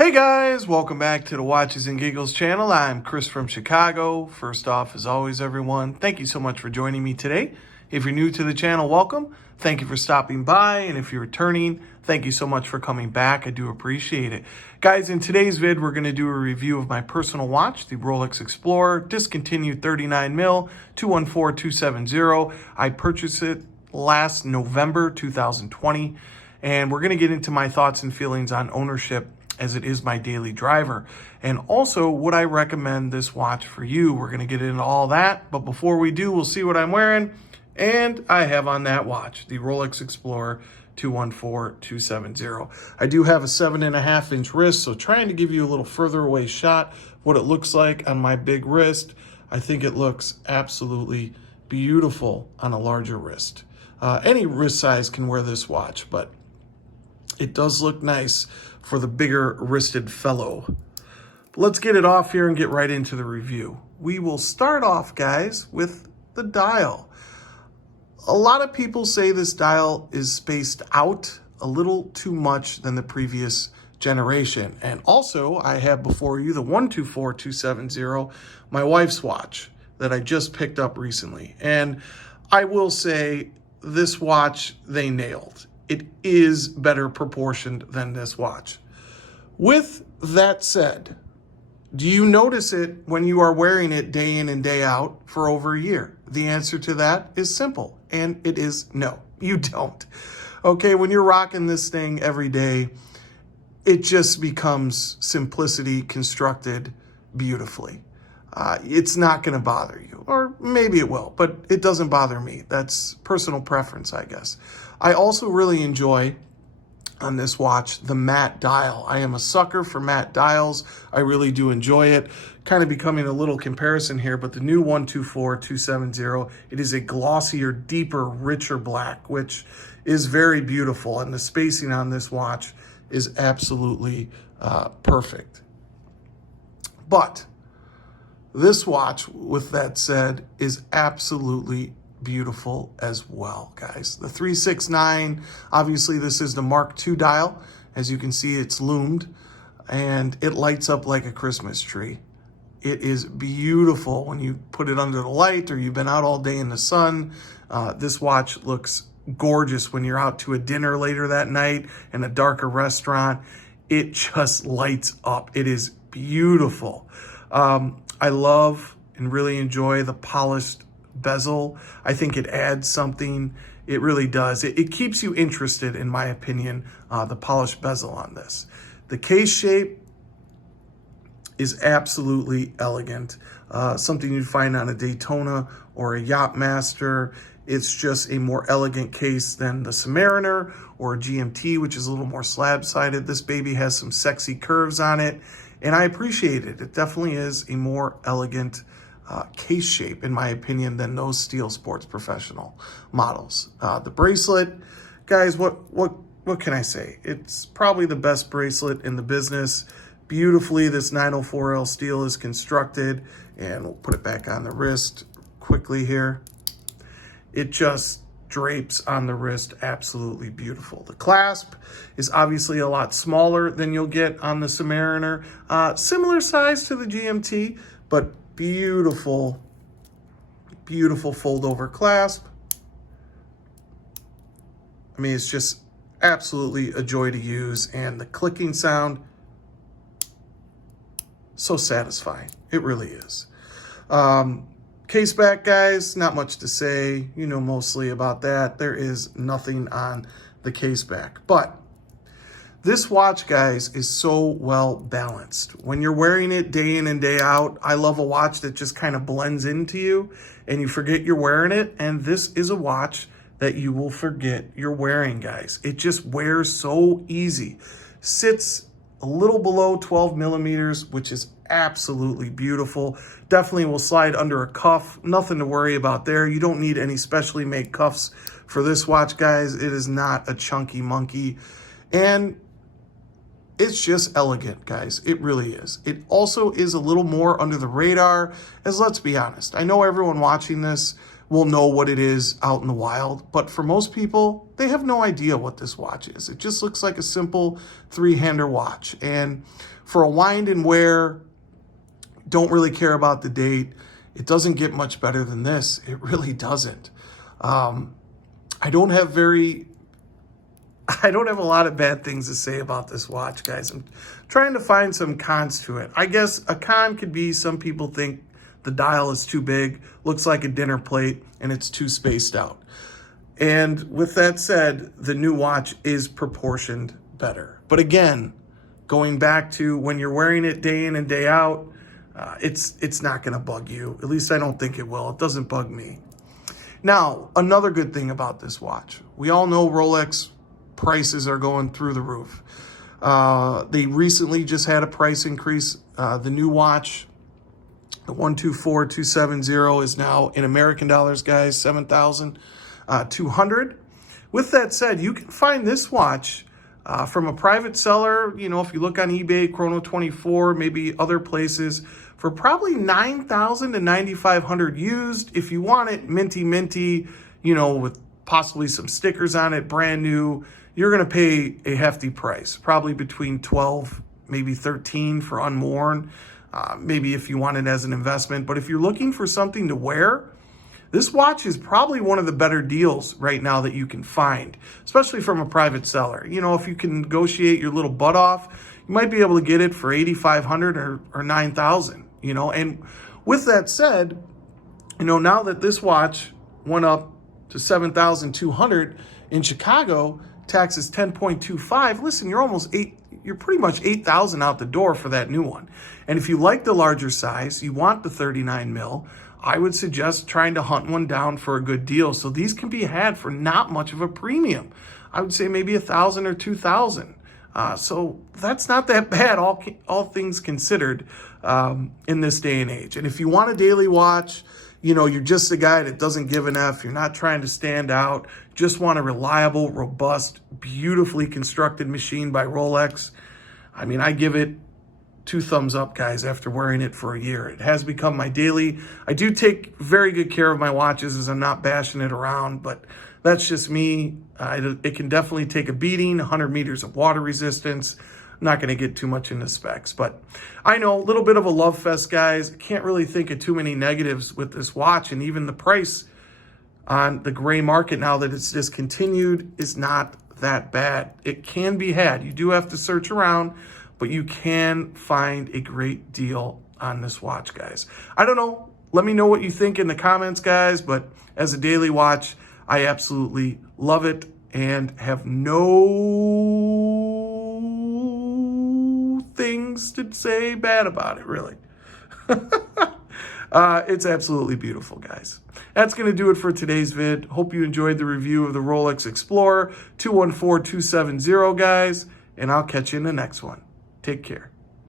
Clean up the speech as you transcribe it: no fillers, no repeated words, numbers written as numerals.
Hey guys, welcome back to the Watches and Giggles channel. I'm Chris from Chicago. First off, as always, everyone, thank you so much for joining me today. If you're new to the channel, welcome. Thank you for stopping by. And if you're returning, thank you so much for coming back. I do appreciate it. Guys, in today's vid, we're going to do a review of my personal watch, the Rolex Explorer, discontinued 39mm 214270. I purchased it last November 2020. And we're going to get into my thoughts and feelings on ownership, as it is my daily driver. And also, would I recommend this watch for you? We're gonna get into all that, but before we do, we'll see what I'm wearing. And I have on that watch, the Rolex Explorer 214270. I do have a 7.5-inch wrist, so trying to give you a little further away shot, what it looks like on my big wrist. I think it looks absolutely beautiful on a larger wrist. Any wrist size can wear this watch, but it does look nice for the bigger wristed fellow. Let's get it off here and get right into the review. We will start off, guys, with the dial. A lot of people say this dial is spaced out a little too much than the previous generation. And also, I have before you the 124270, my wife's watch that I just picked up recently. And I will say, this watch they nailed. It is better proportioned than this watch. With that said, do you notice it when you are wearing it day in and day out for over a year? The answer to that is simple, and it is no, you don't. Okay, when you're rocking this thing every day, it just becomes simplicity constructed beautifully. It's not going to bother you, or maybe it will, but it doesn't bother me. That's personal preference, I guess. I also really enjoy on this watch the matte dial. I am a sucker for matte dials. I really do enjoy it. Kind of becoming a little comparison here, but the new 124270, it is a glossier, deeper, richer black, which is very beautiful, and the spacing on this watch is absolutely perfect. But this watch, with that said, is absolutely beautiful as well, guys. The 369, obviously this is the Mark II dial. As you can see, it's loomed, and it lights up like a Christmas tree. It is beautiful when you put it under the light or you've been out all day in the sun. This watch looks gorgeous when you're out to a dinner later that night in a darker restaurant. It just lights up. It is beautiful. I love and really enjoy the polished bezel. I think it adds something. It really does. It keeps you interested, in my opinion, the polished bezel on this. The case shape is absolutely elegant. Something you'd find on a Daytona or a Yachtmaster. It's just a more elegant case than the Submariner or a GMT, which is a little more slab-sided. This baby has some sexy curves on it, and I appreciate it. It definitely is a more elegant case shape, in my opinion, than those Steel Sports Professional models. The bracelet, guys, what can I say? It's probably the best bracelet in the business. Beautifully, this 904L steel is constructed, and we'll put it back on the wrist quickly here. It just drapes on the wrist absolutely beautiful. The clasp is obviously a lot smaller than you'll get on the Submariner. Similar size to the GMT, but beautiful, beautiful fold-over clasp. I mean, it's just absolutely a joy to use, and the clicking sound, so satisfying. It really is. Case back, guys, not much to say. You know mostly about that. There is nothing on the case back. But this watch, guys, is so well balanced. When you're wearing it day in and day out, I love a watch that just kind of blends into you and you forget you're wearing it. And this is a watch that you will forget you're wearing, guys. It just wears so easy. Sits a little below 12 millimeters, which is absolutely beautiful. Definitely will slide under a cuff. Nothing to worry about there. You don't need any specially made cuffs for this watch, guys. It is not a chunky monkey. And it's just elegant, guys. It really is. It also is a little more under the radar, as let's be honest. I know everyone watching this will know what it is out in the wild. But for most people, they have no idea what this watch is. It just looks like a simple three-hander watch. And for a wind and wear, don't really care about the date. It doesn't get much better than this. It really doesn't. I don't have a lot of bad things to say about this watch, guys. I'm trying to find some cons to it. I guess a con could be some people think the dial is too big, looks like a dinner plate, and it's too spaced out. And with that said, the new watch is proportioned better. But again, going back to when you're wearing it day in and day out, it's not going to bug you. At least I don't think it will. It doesn't bug me. Now, another good thing about this watch. We all know Rolex prices are going through the roof. They recently just had a price increase. The new watch, the 124270, is now in American dollars, guys, 7,200. With that said, you can find this watch from a private seller. You know, if you look on eBay, Chrono24, maybe other places, for probably 9,000 to 9,500 used. If you want it minty, you know, with possibly some stickers on it, brand new, you're going to pay a hefty price, probably between 12, maybe 13 for unworn, maybe if you want it as an investment. But if you're looking for something to wear, this watch is probably one of the better deals right now that you can find, especially from a private seller. You know, if you can negotiate your little butt off, you might be able to get it for 8,500 or 9,000, you know. And with that said, you know, now that this watch went up to 7,200 in Chicago, tax is 10.25. Listen, you're pretty much 8,000 out the door for that new one. And if you like the larger size, you want the 39 mil, I would suggest trying to hunt one down for a good deal. So these can be had for not much of a premium. I would say maybe 1,000 or 2,000. So that's not that bad, all things considered, in this day and age. And if you want a daily watch, you know, you're just a guy that doesn't give an F, you're not trying to stand out, just want a reliable, robust, beautifully constructed machine by Rolex, I mean, I give it 2 thumbs up, guys, after wearing it for a year. It has become my daily. I do take very good care of my watches, as I'm not bashing it around, but that's just me. It can definitely take a beating, 100 meters of water resistance. I'm not going to get too much into specs, but I know a little bit of a love fest, guys. I can't really think of too many negatives with this watch, and even the price on the gray market now that it's discontinued is not that bad. It can be had. You do have to search around, but you can find a great deal on this watch, guys. I don't know. Let me know what you think in the comments, guys, but as a daily watch, I absolutely love it and have no things to say bad about it, really. It's absolutely beautiful, guys. That's going to do it for today's vid. Hope you enjoyed the review of the Rolex Explorer 214270, guys, and I'll catch you in the next one. Take care.